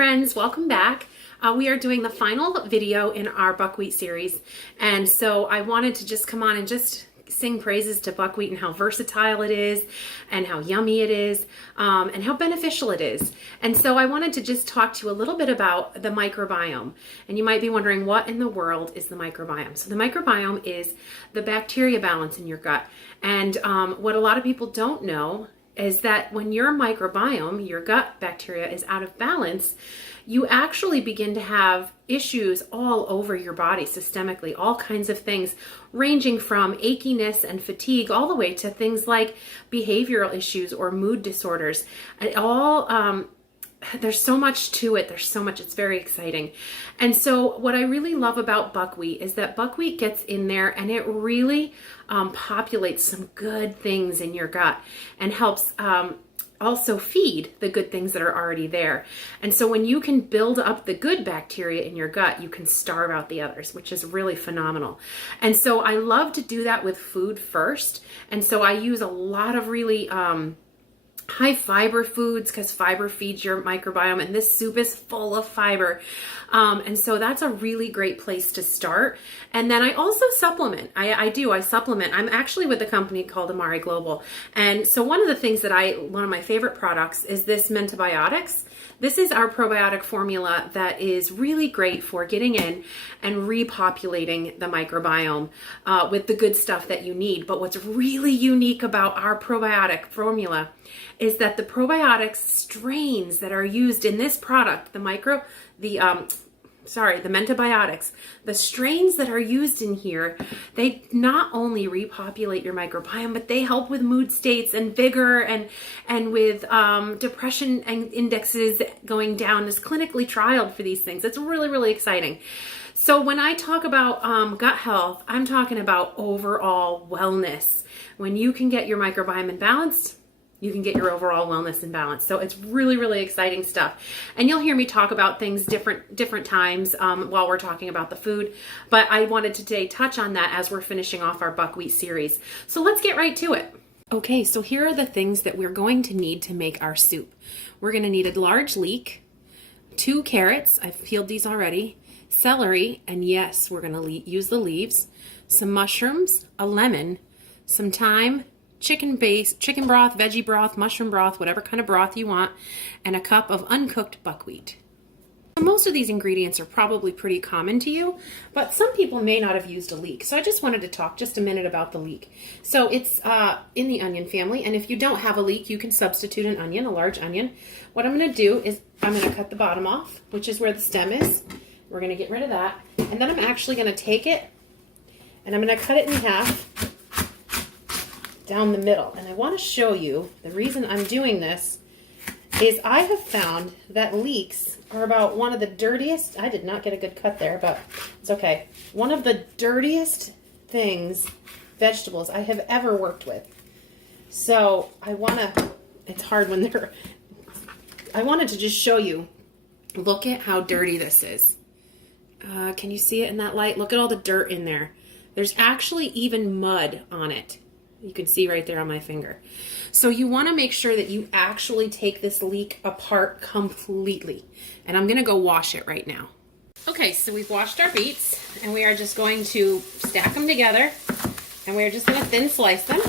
friends, welcome back. We are doing the final video in our buckwheat series, and so I wanted to just come on and just sing praises to buckwheat and how versatile it is and how yummy it is and how beneficial it is. And so I wanted to just talk to you a little bit about the microbiome. And you might be wondering, what in the world is the microbiome? So the microbiome is the bacteria balance in your gut. And what a lot of people don't know is that when your microbiome, your gut bacteria, is out of balance, you actually begin to have issues all over your body systemically, all kinds of things ranging from achiness and fatigue all the way to things like behavioral issues or mood disorders. And all there's so much to it. There's so much. It's very exciting. And so what I really love about buckwheat is that buckwheat gets in there and it really populates some good things in your gut and helps also feed the good things that are already there. And so when you can build up the good bacteria in your gut, you can starve out the others, which is really phenomenal. And so I love to do that with food first. And so I use a lot of really high fiber foods because fiber feeds your microbiome, and this soup is full of fiber. And so that's a really great place to start. And then I also supplement. I supplement. I'm actually with a company called Amari Global. And so one of the things that one of my favorite products is this Mentabiotics. This is our probiotic formula that is really great for getting in and repopulating the microbiome with the good stuff that you need. But what's really unique about our probiotic formula is that the probiotic strains that are used in this product, the Mentabiotics, the strains that are used in here, they not only repopulate your microbiome, but they help with mood states and vigor and with depression and indexes going down. Is clinically trialed for these things. It's really, really exciting. So when I talk about gut health, I'm talking about overall wellness. When you can get your microbiome in balance, you can get your overall wellness in balance. So it's really, really exciting stuff. And you'll hear me talk about things different times while we're talking about the food. But I wanted to today touch on that as we're finishing off our buckwheat series. So let's get right to it. Okay, so here are the things that we're going to need to make our soup. We're going to need a large leek, 2 carrots, I've peeled these already, celery, and yes, we're going to use the leaves, some mushrooms, a lemon, some thyme, chicken broth, veggie broth, mushroom broth, whatever kind of broth you want, and a cup of uncooked buckwheat. Most of these ingredients are probably pretty common to you, but some people may not have used a leek. So I just wanted to talk just a minute about the leek. So it's in the onion family, and if you don't have a leek, you can substitute an onion, a large onion. What I'm going to do is I'm going to cut the bottom off, which is where the stem is. We're going to get rid of that, and then I'm actually going to take it, and I'm going to cut it in half down the middle. And I want to show you the reason I'm doing this is I have found that leeks are about one of the dirtiest, I did not get a good cut there, but it's okay, one of the dirtiest vegetables I have ever worked with. So it's hard when I wanted to just show you, look at how dirty this is. Can you see it in that light? Look at all the dirt in there. There's actually even mud on it. You can see right there on my finger. So you want to make sure that you actually take this leek apart completely. And I'm going to go wash it right now. Okay, so we've washed our beets, and we are just going to stack them together, and we're just going to thin slice them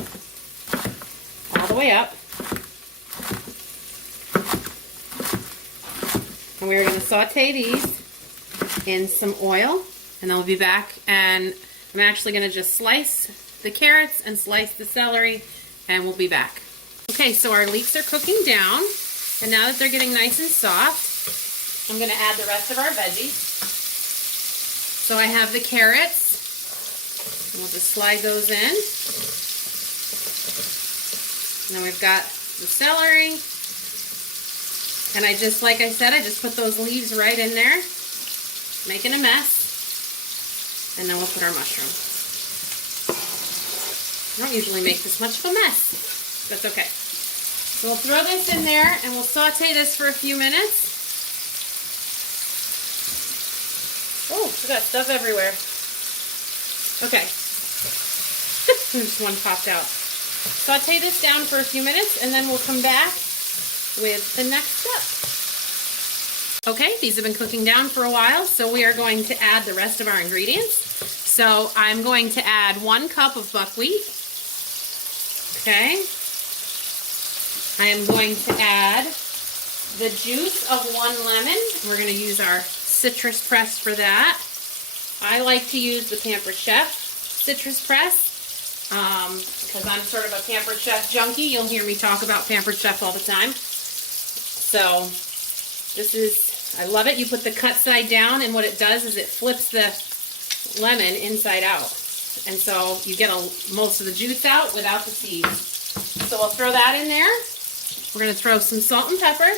all the way up. And we're going to saute these in some oil, and then we'll be back, and I'm actually going to just slice the carrots and slice the celery, and we'll be back. Okay, so our leeks are cooking down, and now that they're getting nice and soft, I'm going to add the rest of our veggies. So I have the carrots, and we'll just slide those in. And then we've got the celery, and like I said, I just put those leaves right in there, making a mess, and then we'll put our mushroom. I don't usually make this much of a mess. That's okay. So we'll throw this in there and we'll saute this for a few minutes. Oh, we got stuff everywhere. Okay. Just one popped out. Saute this down for a few minutes and then we'll come back with the next step. Okay, these have been cooking down for a while, so we are going to add the rest of our ingredients. So I'm going to add 1 cup of buckwheat. Okay. I am going to add the juice of 1 lemon. We're going to use our citrus press for that. I like to use the Pampered Chef citrus press because I'm sort of a Pampered Chef junkie. You'll hear me talk about Pampered Chef all the time. So this is, I love it. You put the cut side down, and what it does is it flips the lemon inside out. And so you get most of the juice out without the seeds. So we'll throw that in there. We're going to throw some salt and pepper.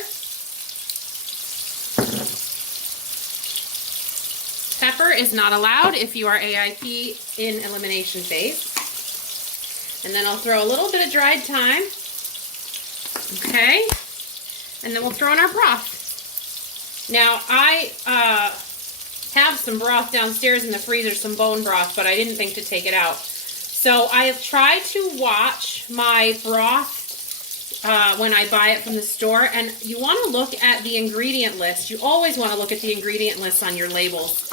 Pepper is not allowed if you are AIP in elimination phase. And then I'll throw a little bit of dried thyme. Okay. And then we'll throw in our broth. Now, I have some broth downstairs in the freezer, some bone broth, but I didn't think to take it out. So I have tried to watch my broth when I buy it from the store, and you want to look at the ingredient list. You always want to look at the ingredient list on your labels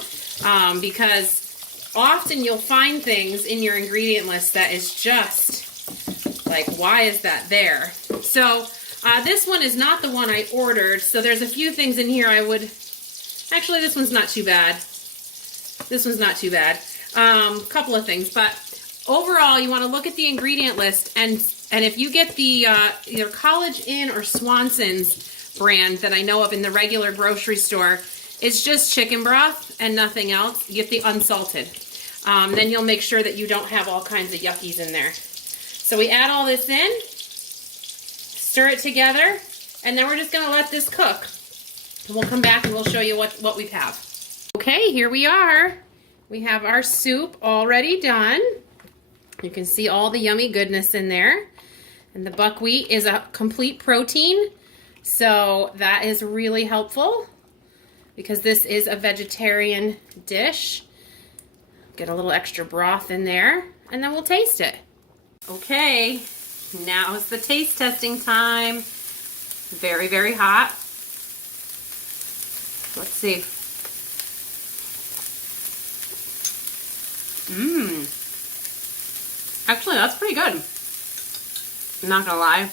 because often you'll find things in your ingredient list that is just like, why is that there? So this one is not the one I ordered, so there's a few things in here I would... Actually, this one's not too bad. This one's not too bad. Couple of things, but overall, you want to look at the ingredient list, and if you get the either College Inn or Swanson's brand that I know of in the regular grocery store, it's just chicken broth and nothing else. You get the unsalted. Then you'll make sure that you don't have all kinds of yuckies in there. So we add all this in, stir it together, and then we're just going to let this cook. And we'll come back and we'll show you what we have. Okay, here we are. We have our soup already done. You can see all the yummy goodness in there. And the buckwheat is a complete protein, so that is really helpful because this is a vegetarian dish. Get a little extra broth in there, and then we'll taste it. Okay, now is the taste testing time. Very, very hot. Let's see. Actually, that's pretty good. I'm not gonna lie.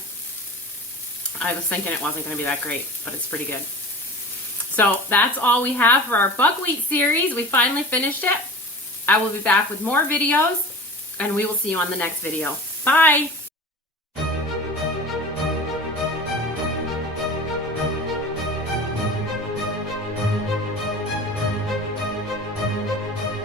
I was thinking it wasn't gonna be that great, but it's pretty good. So that's all we have for our buckwheat series. We finally finished it. I will be back with more videos, and we will see you on the next video. Bye!